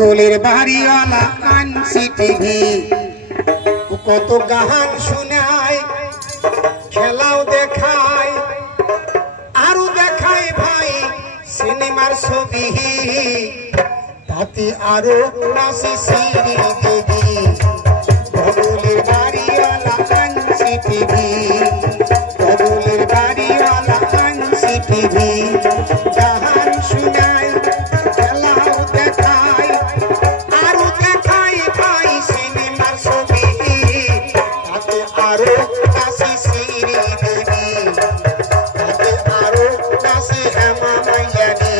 বগলের বাড়িওয়ালা কাঞ্চি টিভি কত গান শোনায় খেলাও দেখায় আরো দেখায় ভাই সিনেমার ছবি তাতে আরো নাচে শ্রী দেবী বগলের বাড়িওয়ালা কাঞ্চি টিভি বগলের বাড়িওয়ালা কাঞ্চি টিভি গান শোনায় খেলাও দেখায় আরো দেখায় ভাই সিনেমার ছবি তাতে আরো নাচে শ্রী দেবী তাতে আরো নাচে Hema মাইয়ানি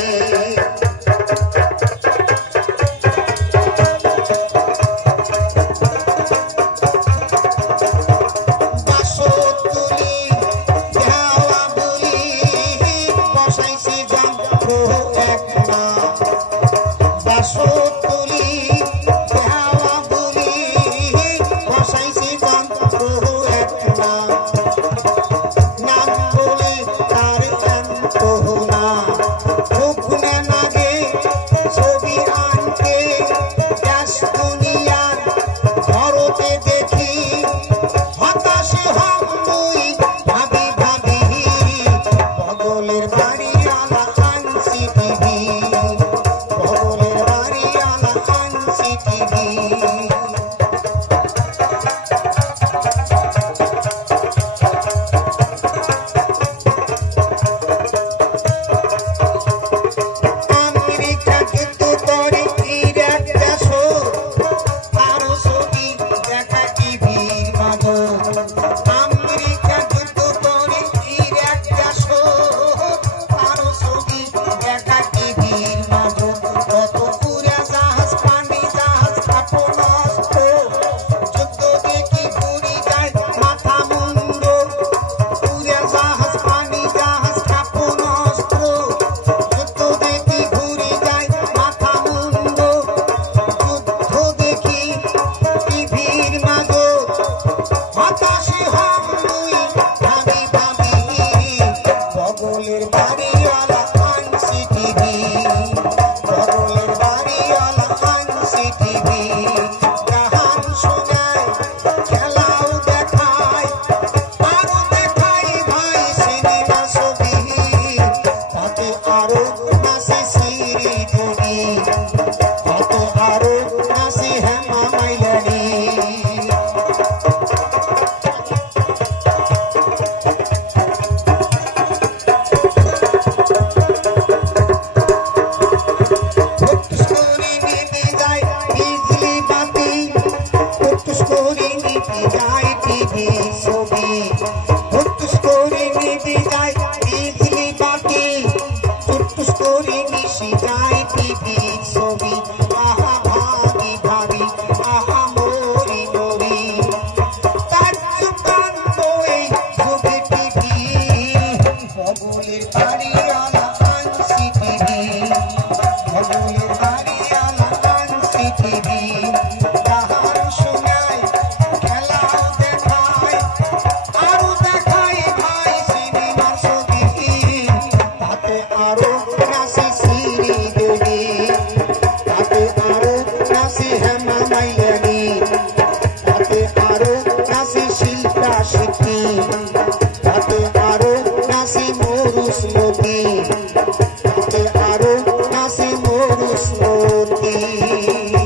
Aro nasi murus moti